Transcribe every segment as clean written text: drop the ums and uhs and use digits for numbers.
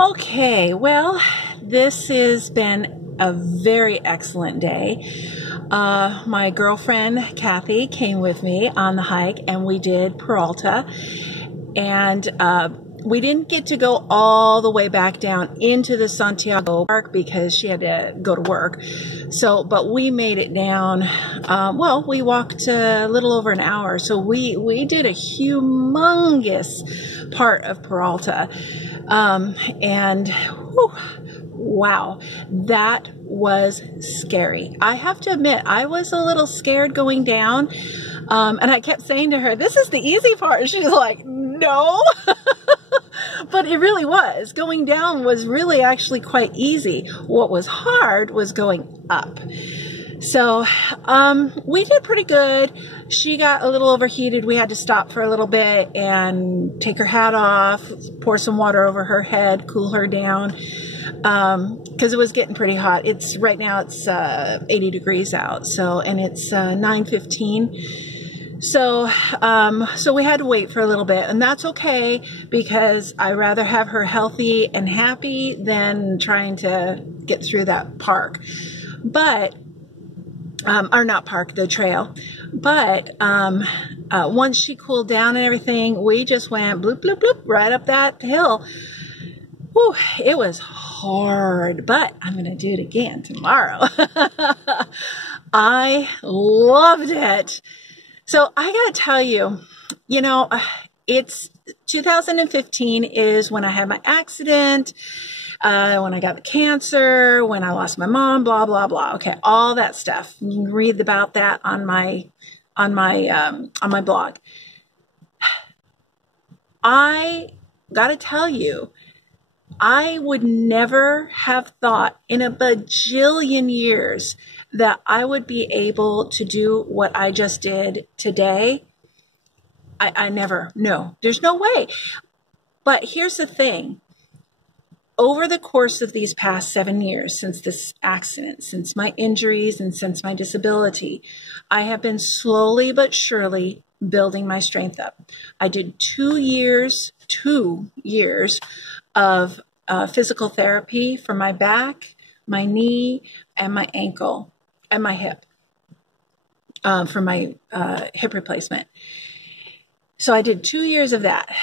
Okay, well, this has been a very excellent day. My girlfriend Kathy came with me on the hike and we did Peralta, and we didn't get to go all the way back down into the Santiago Park because she had to go to work. But we made it down. Well, we walked a little over an hour. So we did a humongous part of Peralta. And whew, wow, that was scary. I have to admit, I was a little scared going down. And I kept saying to her, this is the easy part. She's like, no. But it really was. Going down was really actually quite easy. What was hard was going up. So we did pretty good. She got a little overheated. We had to stop for a little bit and take her hat off, pour some water over her head, cool her down, because it was getting pretty hot. Right now it's 80 degrees out. And it's 9:15. So we had to wait for a little bit, and that's okay because I rather have her healthy and happy than trying to get through that park. But, or not park, the trail. But, once she cooled down and everything, we just went bloop, bloop, bloop right up that hill. Whew, it was hard, but I'm going to do it again tomorrow. I loved it. So I got to tell you, it's 2015 is when I had my accident, when I got the cancer, when I lost my mom, blah, blah, blah. Okay. All that stuff. You can read about that on my blog. I got to tell you, I would never have thought in a bajillion years that I would be able to do what I just did today. I never, no, there's no way. But here's the thing. Over the course of these past 7 years, since this accident, since my injuries and since my disability, I have been slowly but surely building my strength up. I did 2 years of physical therapy for my back, my knee, and my ankle, and my hip, for my hip replacement. So I did 2 years of that,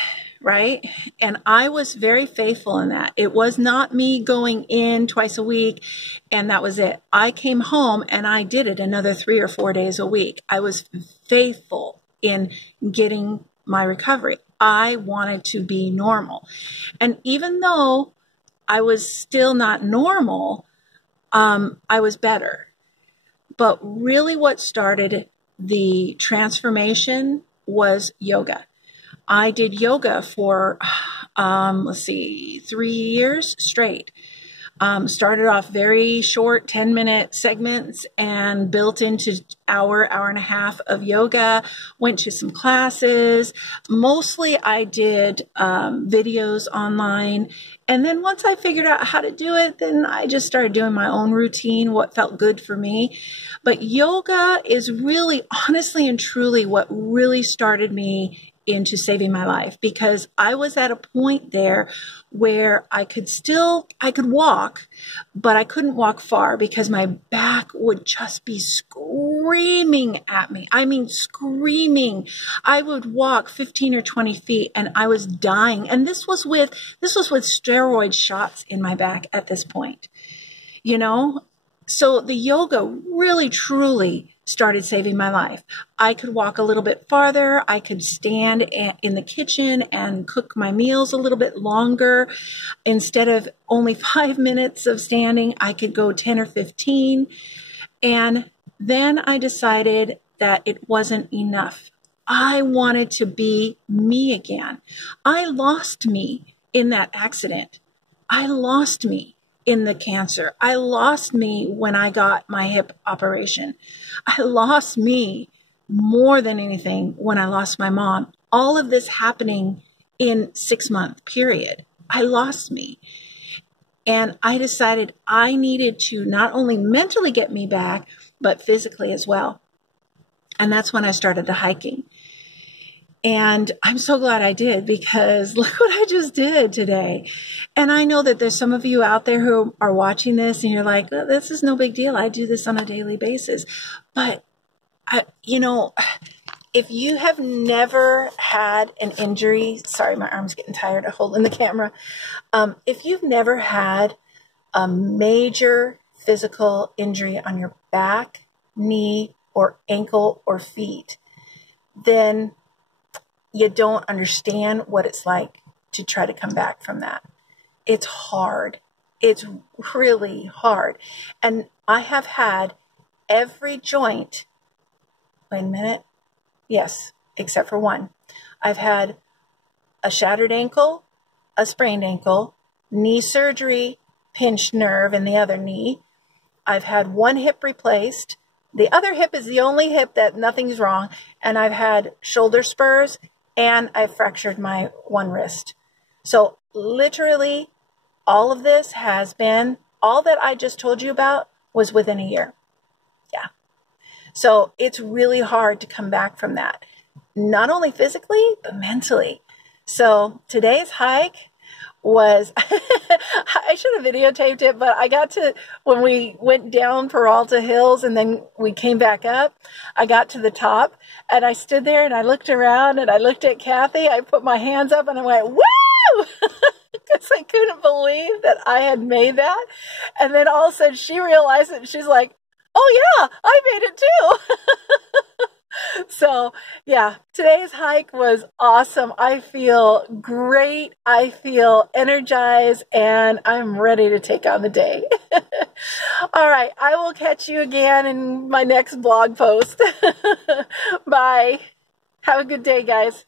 right? And I was very faithful in that. It was not me going in twice a week and that was it. I came home and I did it another 3 or 4 days a week. I was faithful in getting my recovery. I wanted to be normal. And even though I was still not normal, I was better. But really what started the transformation was yoga. I did yoga for, 3 years straight. Started off very short 10-minute segments and built into hour and a half of yoga, went to some classes. Mostly I did videos online. And then once I figured out how to do it, then I just started doing my own routine, what felt good for me. But yoga is really, honestly and truly, what really started me into saving my life, because I was at a point there where I could walk, but I couldn't walk far because my back would just be screaming at me. I mean, screaming. I would walk 15 or 20 feet and I was dying. And this was with steroid shots in my back at this point, So the yoga really, truly started saving my life. I could walk a little bit farther. I could stand in the kitchen and cook my meals a little bit longer. Instead of only 5 minutes of standing, I could go 10 or 15. And then I decided that it wasn't enough. I wanted to be me again. I lost me in that accident. I lost me in the cancer. I lost me when I got my hip operation. I lost me more than anything when I lost my mom. All of this happening in 6-month period. I lost me. And I decided I needed to not only mentally get me back, but physically as well. And that's when I started the hiking. And I'm so glad I did, because look what I just did today. And I know that there's some of you out there who are watching this and you're like, oh, this is no big deal. I do this on a daily basis. But, if you have never had an injury, sorry, my arm's getting tired of holding the camera. If you've never had a major physical injury on your back, knee, or ankle or feet, then you don't understand what it's like to try to come back from that. It's hard. It's really hard. And I have had every joint, wait a minute, yes, except for one. I've had a shattered ankle, a sprained ankle, knee surgery, pinched nerve in the other knee. I've had one hip replaced. The other hip is the only hip that nothing's wrong. And I've had shoulder spurs, and I fractured my one wrist. So literally all of this has been, all that I just told you about was within a year. Yeah. So it's really hard to come back from that, not only physically, but mentally. So today's hike was, I should have videotaped it, but I got to, when we went down Peralta Hills and then we came back up, I got to the top and I stood there and I looked around and I looked at Kathy. I put my hands up and I went, woo! Because I couldn't believe that I had made that. And then all of a sudden she realized it and she's like, oh yeah, I made it too. So yeah, today's hike was awesome. I feel great. I feel energized and I'm ready to take on the day. All right. I will catch you again in my next blog post. Bye. Have a good day, guys.